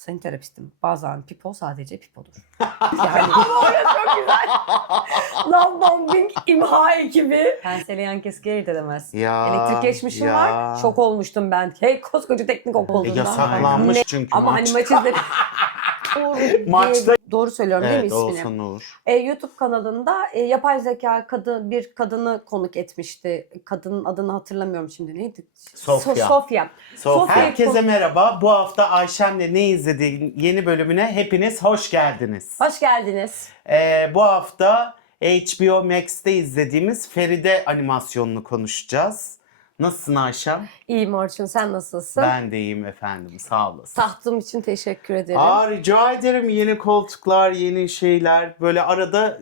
Sayın terapistim, bazen pipo sadece pipodur. Yani ama orası çok güzel. Love bombing imha ekibi. Penseleyen keski ayırt edemez. Ya, Elektrik geçmişim ya. var. Şok olmuştum ben. Hey, koskoca teknik okulundan. Yasaklanmış çünkü Ama maç. hani maç izledim. Maçta. Doğru söylüyorum değil mi Evet, ismini? Oğuzhan Uğur. YouTube kanalında yapay zeka bir kadını konuk etmişti. Kadının adını hatırlamıyorum şimdi. Neydi? Sofya. Sofya. Herkese merhaba. Bu hafta Ayşem'le ne izlediğin yeni bölümüne hepiniz hoş geldiniz. Hoş geldiniz. Bu hafta HBO Max'te izlediğimiz Feride animasyonunu konuşacağız. Nasılsın Ayşem? İyiyim Orçun, sen nasılsın? Ben de iyiyim efendim, sağ olasın. Tahtım için teşekkür ederim. Rica ederim, yeni koltuklar, yeni şeyler, böyle arada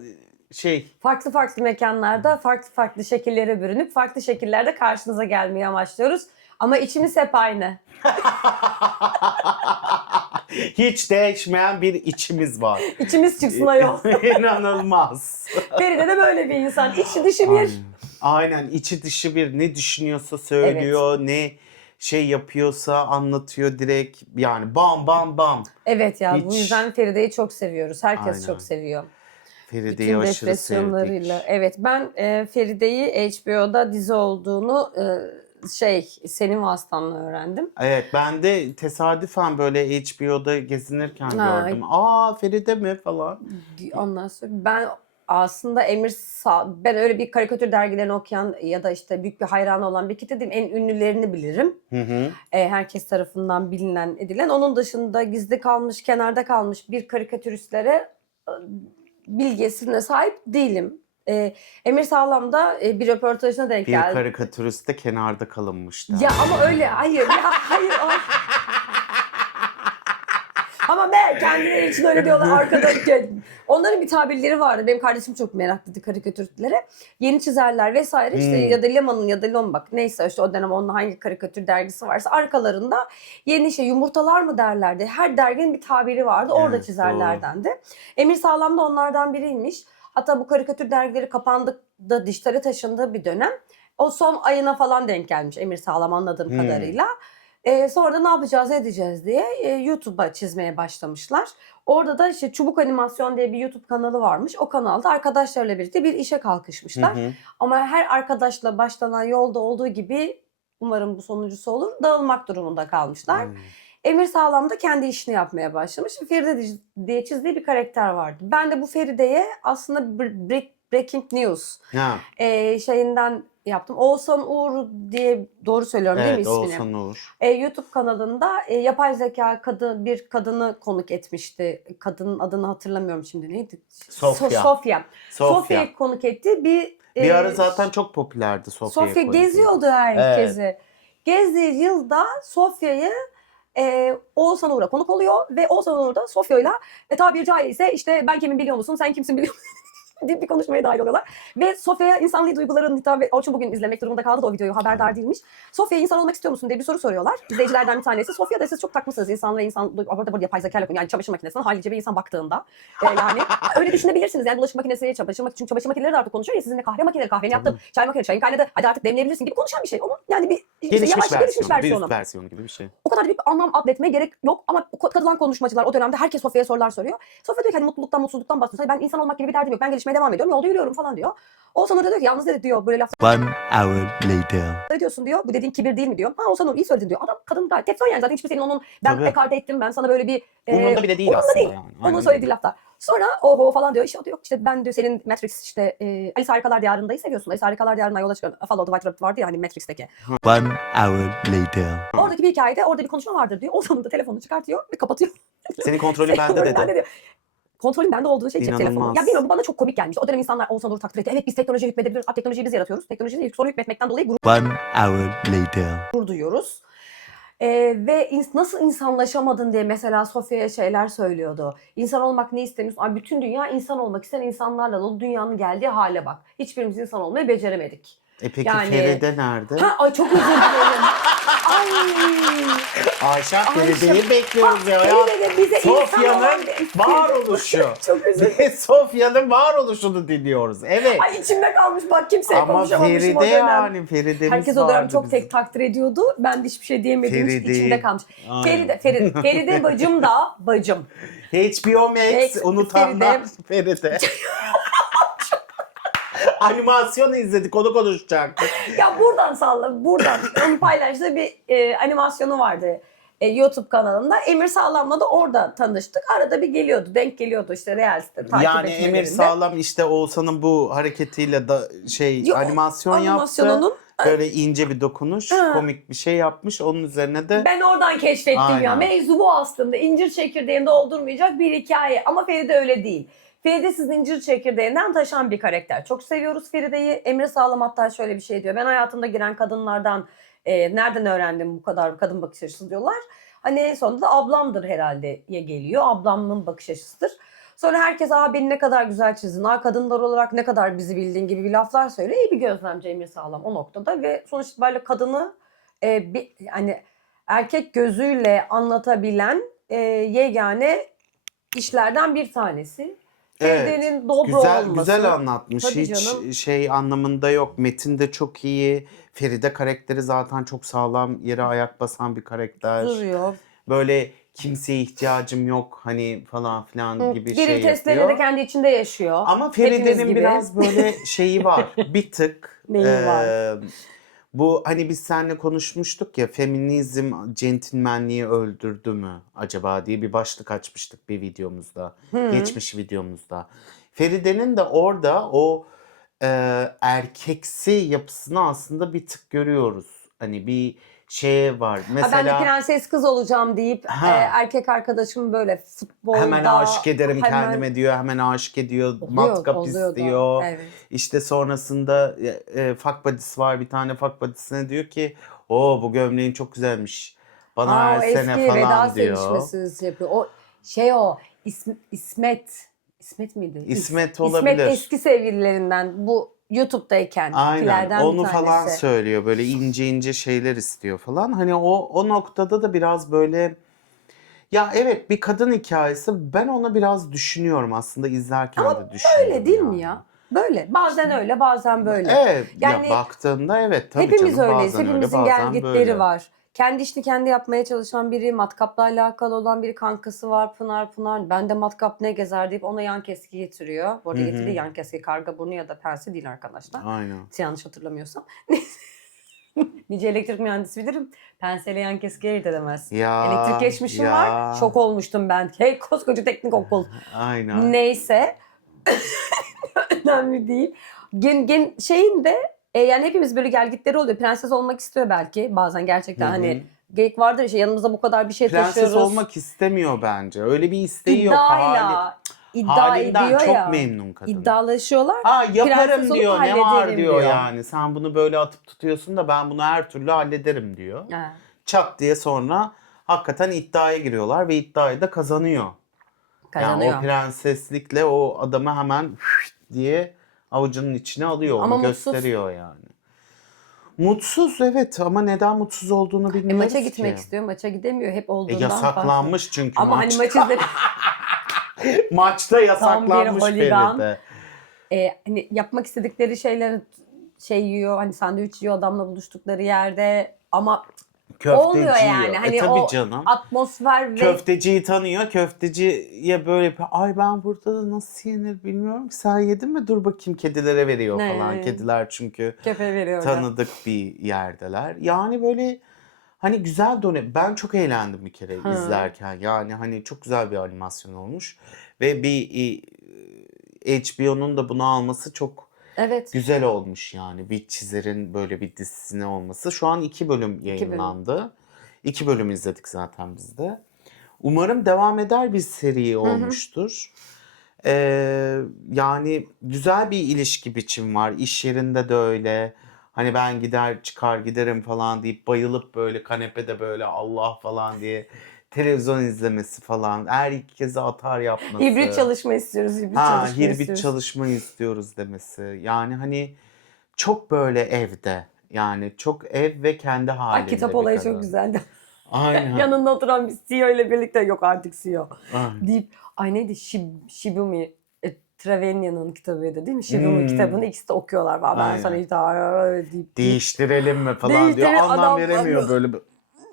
Farklı farklı mekanlarda farklı farklı şekillere bürünüp farklı şekillerde karşınıza gelmeyi amaçlıyoruz. Ama içimiz hep aynı. Hiç değişmeyen bir içimiz var. İçimiz çıksın ayol. İnanılmaz. Feride de böyle bir insan. İçi dışı bir. Aynen, içi dışı bir, ne düşünüyorsa söylüyor, ne şey yapıyorsa anlatıyor direkt, yani bam bam bam. Evet ya, bu Hiç. yüzden Feride'yi çok seviyoruz. Herkes Aynen. çok seviyor. Feride'yi Bütün aşırı depresyonlarıyla. sevdik. Evet, ben Feride'yi HBO'da dizi olduğunu senin vasıtanla öğrendim. Evet, ben de tesadüfen böyle HBO'da gezinirken Ha. gördüm. Feride mi falan. Ondan sonra ben aslında ben öyle bir karikatür dergilerini okuyan ya da işte büyük bir hayranı olan bir kitle değilim. En ünlülerini bilirim. Hı hı. Herkes tarafından bilinen, edilen. Onun dışında gizli kalmış, kenarda kalmış bir karikatüristlere bilgisine sahip değilim. Emir Sağlam'da bir röportajına denk Bir geldi. karikatürist de kenarda kalınmıştı. Ya ama öyle, hayır, ya hayır. Ama kendileri için öyle diyorlar arkada. Onların bir tabirleri vardı. Benim kardeşim çok meraklıydı karikatürlere. Yeni çizerler vesaire işte ya da Leman'ın ya da Lombak neyse işte o dönem onun hangi karikatür dergisi varsa arkalarında yeni yumurtalar mı derlerdi. Her derginin bir tabiri vardı. Orada Evet, çizerlerdendi. Emir Sağlam da onlardan biriymiş. Hatta bu karikatür dergileri kapandı da dijitale taşındığı bir dönem. O son ayına falan denk gelmiş Emir Sağlam anladığım kadarıyla. Sonra da ne yapacağız edeceğiz diye YouTube'a çizmeye başlamışlar. Orada da işte Çubuk Animasyon diye bir YouTube kanalı varmış. O kanalda arkadaşlarıyla birlikte bir işe kalkışmışlar. Hı hı. Ama her arkadaşla başlanan yolda olduğu gibi umarım bu sonuncusu olur, dağılmak durumunda kalmışlar. Emir Sağlam da kendi işini yapmaya başlamış. Feride diye çizdiği bir karakter vardı. Ben de bu Feride'ye aslında Breaking News şeyinden yaptım. Oğuzhan Uğur diye doğru söylüyorum değil mi ismini? Evet, Oğuzhan Uğur. YouTube kanalında yapay zeka bir kadını konuk etmişti. Kadının adını hatırlamıyorum şimdi. Neydi? Sofya. Sofya'yı konuk etti. Bir ara zaten çok popülerdi Sofya'ya Sofya geziyordu herkesi. Evet. Gezdiği yılda Sofya'yı Oğuzhan Uğur'a konuk oluyor ve Oğuzhan Uğur da Sofya'yla tabiri caizse işte ben kimim biliyor musun, sen kimsin biliyor musun? Bir konuşmaya dahil oluyorlar. Ve Sofya'ya insanlığı duyguların hitap ve Orçun bugün izlemek durumunda kaldı da o videoyu haberdar değilmiş. Sofya'ya insan olmak istiyor musun diye bir soru soruyorlar. İzleyicilerden bir tanesi. Sofya da siz çok takmışsınız insanlığa burada yapay zeka yapın. Yani çamaşır makinesine halice bir insan baktığında. Yani öyle düşünebilirsiniz. Yani bulaşık makinesi, çünkü çamaşır makineleri de artık konuşuyor ya sizinle kahveni yaptım, çay makinesi, çayın kaynadı, hadi artık demleyebilirsin gibi konuşan bir şey. Onun yani bir gelişmiş versiyonu. Bir üst versiyonu gibi bir şey. O kadar büyük anlam atfetmeye gerek yok ama katılan konuşmacılar o dönemde herkes Sofya'ya sorular soruyor. Sofya diyor ki hani mutluluktan, mutsuzluktan bahsediyor. Ben insan olmak gibi bir derdim yok. Ben gelişmeye devam ediyorum. Yolda yürüyorum falan diyor. Oğuzhan Uğur diyor ki yalnız dedi diyor böyle laflar. 1 hour later. Ne diyorsun diyor. Bu dediğin kibir değil mi diyor. Oğuzhan Uğur iyi söyledin diyor. Kadın gayet tepson yani zaten hiçbir senin onun ben ekarte ettim ben sana böyle bir Umurunda bile değil aslında yani. Onun söylediği laflar. Sonra o falan diyor işte diyor işte ben diyor senin Matrix işte Alice Harikalar Diyarı'ndayı seviyorsun. Alice Harikalar Diyarı'ndan yola çıkan Follow the White Rabbit vardı ya hani Matrix'teki. 1 hour later. Oradaki bir hikayede orada bir konuşma vardır diyor. Oğuzhan da telefonunu çıkartıyor ve kapatıyor. Senin kontrolün bende dedi. Kontrolün bende olduğu şey cep İnanılmaz. telefonu. Ya bilmiyorum bu bana çok komik gelmişti. O dönem insanlar Oğuzhan Uğur'u takdir etti. Evet biz teknolojiye hükmedebiliyoruz. Teknolojiyi biz yaratıyoruz. Teknolojiyi sonra hükmetmekten dolayı 1 hour later. gurur duyuyoruz. Ve nasıl insanlaşamadın diye mesela Sofya'ya şeyler söylüyordu. İnsan olmak ne istemiyorsun? Bütün dünya insan olmak isteyen insanlarla dolu, dünyanın geldiği hale bak. Hiçbirimiz insan olmayı beceremedik. Peki Yani- Feride nerede? Ay çok özür dilerim. Ay. Ayşe Ayşe- Feride'yi bekliyoruz ya. Feride de bize insan olan Sofya'nın bir- varoluşu. Çok özür dilerim. Ve Sofya'nın varoluşunu dinliyoruz. Evet. Ay içimde kalmış bak kimseye Ama konuşamamışım o Feride dönem. yani Feride'miz Herkes o dönem vardı çok bizim. tek takdir ediyordu. Ben de hiçbir şey diyemediğim için Feride'yi. içimde kalmış. Aynen. Feride bacım da bacım. HBO Max Max, unutanlar Feride. Animasyonu izledik, onu konuşacaktık. Ya buradan salla, buradan. Onu paylaştığı bir animasyonu vardı. YouTube kanalında. Emir Sağlam'la da orada tanıştık. Arada bir geliyordu, denk geliyordu işte Reels'te takip Yani etmelerinde. Emir Sağlam işte Oğuzhan'ın bu hareketiyle da Yok, animasyon yaptı. animasyonunun- Böyle ince bir dokunuş, Ha. komik bir şey yapmış. Onun üzerine de Ben oradan keşfettim ya. Aynen. Mevzu bu aslında. İncir çekirdeğini doldurmayacak bir hikaye. Ama Feride öyle değil. Feride siz incir çekirdeğinden taşan bir karakter. Çok seviyoruz Feride'yi. Emre Sağlam hatta şöyle bir şey diyor. Ben hayatımda giren kadınlardan nereden öğrendim bu kadar kadın bakış açısı diyorlar. Hani en sonunda da ablamdır herhalde ya geliyor. Ablamın bakış açısıdır. Sonra herkes beni ne kadar güzel çizdin. Kadınlar olarak ne kadar bizi bildiğin gibi bir laflar söylüyor. İyi bir gözlemci Emre Sağlam o noktada. Ve sonuç itibariyle kadını hani erkek gözüyle anlatabilen yegane işlerden bir tanesi. Evet, Feride'nin dobra güzel olması. güzel anlatmış. Tabii Hiç canım. şey anlamında yok. Metin de çok iyi. Feride karakteri zaten çok sağlam, yere ayak basan bir karakter. Duruyor. Böyle kimseye ihtiyacım yok hani falan filan gibi Geril şey testlerini yapıyor. de kendi içinde yaşıyor. Ama Hepimiz Feride'nin gibi. biraz böyle şeyi var. Bir tık. Neyi var? Bu hani biz seninle konuşmuştuk ya, feminizm centilmenliği öldürdü mü acaba diye bir başlık açmıştık bir videomuzda. Geçmiş videomuzda. Feride'nin de orada o erkeksi yapısını aslında bir tık görüyoruz. Hani bir şey var. Ben de Mesela prenses kız olacağım deyip erkek arkadaşım böyle futbolda hemen aşık ederim hemen- kendime diyor. Hemen aşık ediyor. Oluyor, Matkap oluyor da. istiyor. Evet. İşte sonrasında fuck buddy'si var. Bir tane fuck buddy'sine diyor ki o bu gömleğin çok güzelmiş. Bana O versene eski veda falan diyor. sevişmesi yapıyor. O İsmet miydi? İsmet olabilir. İsmet eski sevgililerinden bu YouTube'dayken Aynen onu bir tanesi. falan söylüyor. Böyle ince ince şeyler istiyor falan. Hani o noktada da biraz böyle ya evet bir kadın hikayesi, ben ona biraz düşünüyorum aslında izlerken de düşünüyorum. Öyle değil mi yani. ya? Böyle. Bazen öyle, bazen böyle. Evet Yani ya baktığında evet tabii hepimiz canım, öyleyiz. bazen öyle, Hepimizin bazen gelgitleri böyle. var. Kendi işini kendi yapmaya çalışan biri, matkapla alakalı olan biri, kankası var Pınar. Ben de matkap ne gezer deyip ona yan keski getiriyor. Bu arada getirdiği yan keski karga burnu ya da pense değil arkadaşlar. Aynen. Yanlış hatırlamıyorsam. Nice elektrik mühendisi bilirim. Penseyle yan keski ayırt edemez. Ya, Elektrik geçmişim ya. var. Şok olmuştum ben. Hey koskoca teknik okul. Aynen. Neyse. Önemli değil. Şeyin de yani hepimiz böyle gelgitleri oluyor. Prenses olmak istiyor belki. Bazen gerçekten Hı hı. hani geyik vardır ya, yanımızda bu kadar bir şey Prenses taşıyoruz. olmak istemiyor bence. Öyle bir isteği yok. İddia Halinden ediyor çok ya. memnun kadın. İddialaşıyorlar. Yaparım Prenses olup diyor. Ne var hallederim diyor yani. Sen bunu böyle atıp tutuyorsun da ben bunu her türlü hallederim diyor. Ha. Çat diye sonra hakikaten iddiaya giriyorlar ve iddiayı da kazanıyor. Kazanıyor. Yani o prenseslikle o adamı hemen diye avucunun içine alıyor. Ama Onu mutsuz. gösteriyor yani. Mutsuz evet, ama neden mutsuz olduğunu bilmiyoruz Maça gitmek ki. istiyor. Maça gidemiyor. Hep olduğundan Yasaklanmış çünkü Ama maç. hani maç izle Maçta yasaklanmış holigan. Feride. hani yapmak istedikleri şeyleri yiyor. Hani sandviç yiyor adamla buluştukları yerde ama Köfteci olmuyor yani. yiyor. Hani Tabii o canım. atmosfer ve Köfteciyi tanıyor. Köfteciye böyle ay ben burada da nasıl yenir bilmiyorum ki. Sen yedin mi? Dur bakayım, kedilere veriyor Ne? falan. Kediler çünkü köpe veriyor. tanıdık bir yerdeler. Yani böyle hani güzel dönem. Ben çok eğlendim bir kere izlerken. Yani hani çok güzel bir animasyon olmuş. Ve bir HBO'nun da bunu alması çok Evet. güzel olmuş yani. Bir çizerin böyle bir dizisine olması. Şu an 2 bölüm yayınlandı. 2 bölüm izledik zaten biz de. Umarım devam eder bir seri olmuştur. Yani güzel bir ilişki biçim var. İş yerinde de öyle. Hani ben gider çıkar giderim falan deyip bayılıp böyle kanepede böyle Allah falan diye televizyon izlemesi falan. Herkese atar yapması. Hibrit çalışma istiyoruz. Hibrit Ha, çalışma hibrit istiyoruz. çalışma istiyoruz demesi. Yani hani çok böyle evde. Yani çok ev ve kendi Ay halinde kitap bir olayı kadın. çok güzeldi. Aynen. Yanında oturan bir CEO ile birlikte yok artık CEO Aynen. deyip ay neydi Shibumi Trevenyan'ın kitabıydı değil mi? Shibumi kitabını ikisi de okuyorlar. Ben sana Aynen. hiç daha deyip Değiştirelim mi falan diyor. Değiştirin Anlam adam- veremiyor böyle.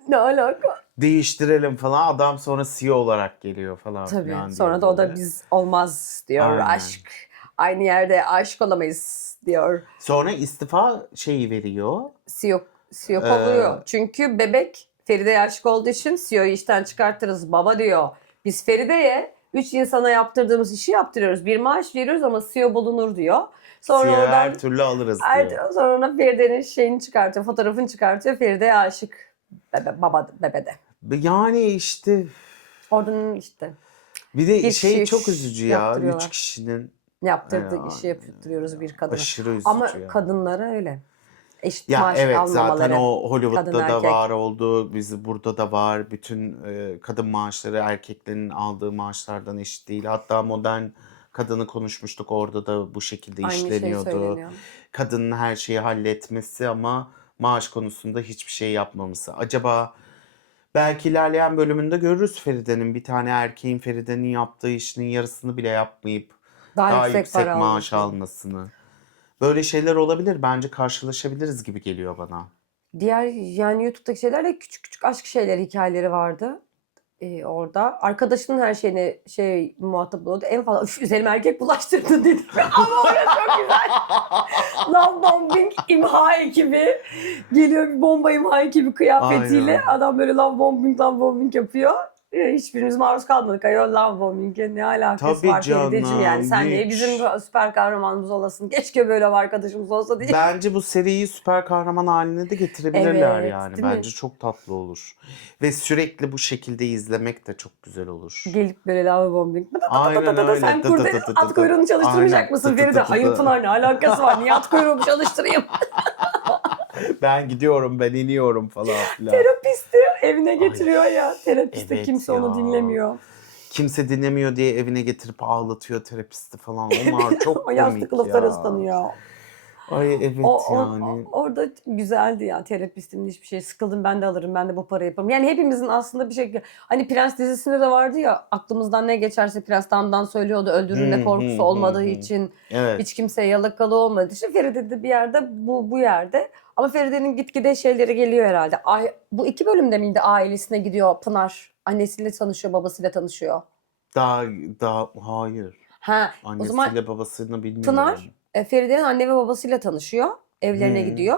ne alaka? Değiştirelim falan. Adam sonra CEO olarak geliyor falan Tabii. filan diye Sonra da o da böyle. biz olmaz diyor. Aynen. Aşk. Aynı yerde aşık olamayız diyor. Sonra istifa şeyi veriyor. CEO kovuyor. Çünkü bebek Feride'ye aşık olduğu için CEO'yu işten çıkartırız baba diyor. Biz Feride'ye 3 insana yaptırdığımız işi yaptırıyoruz. Bir maaş veriyoruz ama CEO bulunur diyor. Sonra CEO oradan her türlü alırız diyor. sonra Feride'nin şeyini çıkartıyor, fotoğrafını çıkartıyor. Feride'ye aşık bebede. Yani işte Oradan işte bir de bir şey kişi çok üzücü ya. 3 yaptırıyorlar. kişinin Yaptırdığı işi yaptırıyoruz bir kadına. aşırı üzücü Ama ya. kadınlara öyle. Eşit Ya maaş evet zaten almamaları. o Kadın Hollywood'da da erkek. var oldu. Bizi burada da var. Bütün kadın maaşları erkeklerin aldığı maaşlardan eşit değil. Hatta modern kadını konuşmuştuk. Orada da bu şekilde Aynı şey işleniyordu. söyleniyor. Kadının her şeyi halletmesi ama maaş konusunda hiçbir şey yapmaması. Acaba belki ilerleyen bölümünde görürüz Feride'nin bir tane erkeğin Feride'nin yaptığı işinin yarısını bile yapmayıp Daha daha yüksek yüksek para maaş alması. almasını. Böyle şeyler olabilir. Bence karşılaşabiliriz gibi geliyor bana. Diğer yani YouTube'daki şeylerle küçük küçük aşk şeyleri, hikayeleri vardı. Orada. Arkadaşının her şeyine muhatap oldu. En fazla "Üf, üzerime erkek bulaştırdın" dedi. Ama orası çok güzel. Love bombing imha ekibi. Geliyor bir bomba imha ekibi kıyafetiyle. Aynen. Adam böyle love bombing yapıyor. Hiçbirimiz maruz kalmadık. Ayol love bombing'e ne alakası Tabii var Ferideciğim yani. canım, Sen niye hiç. bizim süper kahramanımız olasın? Keşke böyle bir arkadaşımız olsa diye. Bence bu seriyi süper kahraman haline de getirebilirler Evet, yani. değil mi? Bence çok tatlı olur. Ve sürekli bu şekilde izlemek de çok güzel olur. Gelip böyle lava bombing. Aynen öyle. Sen at kuyruğunu çalıştırmayacak Aynen. mısın Feride? Hayır Pınar ne alakası var? Niye at kuyruğumu çalıştırayım? Ben gidiyorum, ben iniyorum falan filan. Terapisti evine getiriyor ya. Terapiste Evet kimse ya. onu dinlemiyor. Kimse dinlemiyor diye evine getirip ağlatıyor terapisti falan. Onlar çok O komik yastık kılıfları ya. ıslanıyor. Ay evet yani. Orada güzeldi ya terapistin hiçbir şey. Sıkıldım ben de alırım ben de bu parayı yaparım. Yani hepimizin aslında bir şekilde hani Prens dizisinde de vardı ya aklımızdan ne geçerse Prens damdan söylüyordu. Öldürülme korkusu olmadığı için Evet. hiç kimseye yalakalı olmadığı için Feride de bir yerde bu yerde. Ama Feride'nin gitgide şeyleri geliyor herhalde. Bu 2 bölümde miydi ailesine gidiyor Pınar? Annesiyle tanışıyor, babasıyla tanışıyor. Daha hayır. Ha, o Annesiyle zaman babasını bilmiyorum. Pınar Feride'nin anne ve babasıyla tanışıyor. Evlerine Hmm. gidiyor.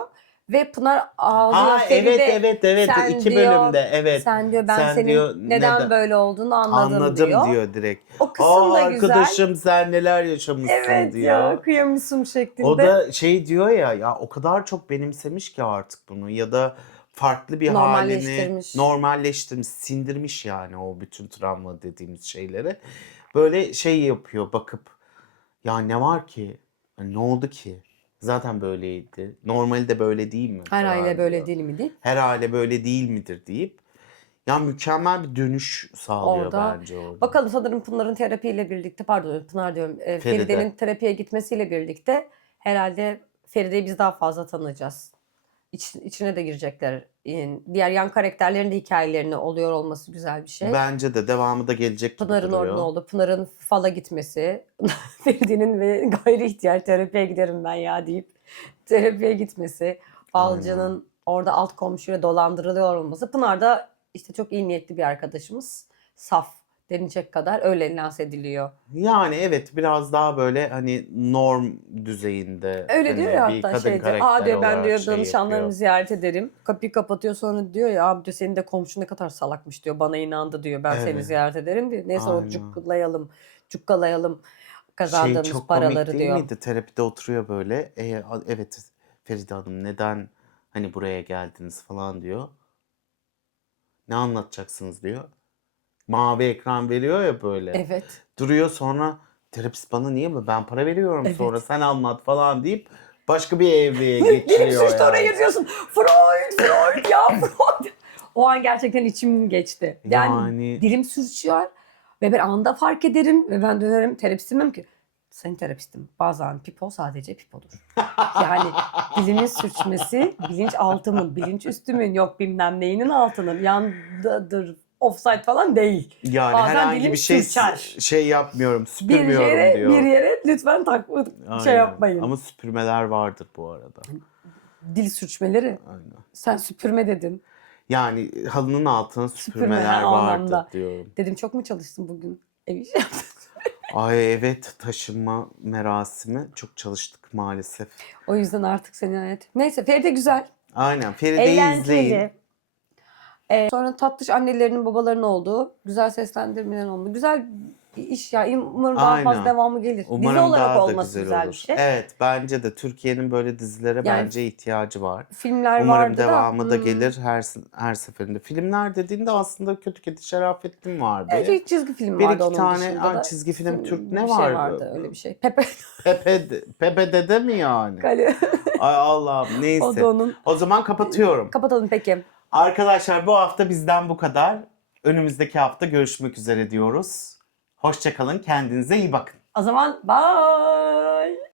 Ve Pınar ağlıyor. Ha Feride, evet sen 2 diyor, bölümde evet. Sen diyor ben Sen senin diyor, neden böyle olduğunu anladım diyor. direkt. O kısım da güzel. Arkadaşım sen neler yaşamışsın Evet diyor. ya kıyamıyorsun şeklinde. O da şey diyor ya o kadar çok benimsemiş ki artık bunu ya da farklı bir halini normalleştirmiş, sindirmiş yani o bütün travma dediğimiz şeyleri. Böyle şey yapıyor bakıp ya ne var ki? Ne oldu ki? Zaten böyleydi. Normali de böyle değil mi? Her falan aile böyle diyor. değil mi deyip. Her aile böyle değil midir deyip ya mükemmel bir dönüş sağlıyor Orada, bence orada. Bakalım sanırım Pınar'ın terapiyle birlikte Pınar diyorum Feride'nin terapiye gitmesiyle birlikte herhalde Feride'yi biz daha fazla tanıyacağız. İçine de girecekler. Diğer yan karakterlerin de hikayelerine oluyor olması güzel bir şey. Bence de devamı da gelecek gibi Pınar'ın duruyor. orada oldu. Pınar'ın fala gitmesi. Feride'nin ve gayri ihtiyar terapiye giderim ben ya deyip terapiye gitmesi. Falcının orada alt komşuyla dolandırılıyor olması. Pınar da işte çok iyi niyetli bir arkadaşımız. Saf denilecek kadar öyle lanse ediliyor. Yani evet biraz daha böyle hani norm düzeyinde. Öyle hani diyor ya bir hatta kadın şeyde. karakter Diyor ben olarak diyor şey danışanlarımı yapıyor. ziyaret ederim. Kapıyı kapatıyor sonra diyor ya abi diyor senin de komşun ne kadar salakmış diyor. Bana inandı diyor. Ben seni Evet. ziyaret ederim diyor. Neyse o Aynen. cukkalayalım kazandığımız çok paraları komik değil diyor. miydi? Terapide oturuyor böyle. Evet Feride Hanım neden hani buraya geldiniz falan diyor. Ne anlatacaksınız diyor. Mavi ekran veriyor ya böyle. Evet. Duruyor sonra terapist bana niye mi? Ben para veriyorum Evet. sonra sen anlat falan deyip başka bir evreye Gelip geçiriyor suçta oraya yani. yazıyorsun. Freud ya Freud. O an gerçekten içim geçti. Yani Yani dilim sürçüyor ve ben anında fark ederim ve ben dönerim terapistim ki sayın terapistim. Bazen pipo sadece pipodur. Yani dilimin sürçmesi bilinçaltımın, bilinç üstümün, yok bilmem neyinin altının yandadır, offside falan değil. Yani Bazen herhangi dilim bir şey sürçer. yapmıyorum, Bir süpürmüyorum yere, diyor. bir yere lütfen Aynen. şey yapmayın. Ama süpürmeler vardır bu arada. Dil sürçmeleri. Aynen. Sen süpürme dedin. Yani halının altına süpürmeler Süpürmeler vardır anlamda. diyorum. Dedim çok mu çalıştın bugün? Ev işi yaptın. Ay evet, taşınma merasimi çok çalıştık maalesef. O yüzden artık seni hayat. Neyse Feride güzel. Aynen, Feride'yi izleyin. Eğlenceli. Sonra tatlış annelerinin babalarının olduğu güzel seslendirmelerin olduğu güzel bir iş ya. Umarım daha Aynen. fazla devamı gelir. Dizi Umarım olarak daha da olması güzel olur. bir şey. Evet, bence de Türkiye'nin böyle dizilere Yani bence ihtiyacı var. Filmler Umarım vardı da. devamı da gelir her seferinde. Filmler dediğinde aslında Kötü Kedi Şerafettin vardı. Evet, çizgi film Bir vardı iki onun tane dışında da. çizgi film Türk Bir ne şey var? vardı öyle bir şey. Pepe Pepe Dede mi yani? Kale. Ay Allah'ım, O neyse. da onun. O zaman kapatıyorum. Kapatalım peki. Arkadaşlar, bu hafta bizden bu kadar. Önümüzdeki hafta görüşmek üzere diyoruz. Hoşça kalın, kendinize iyi bakın. O zaman bye.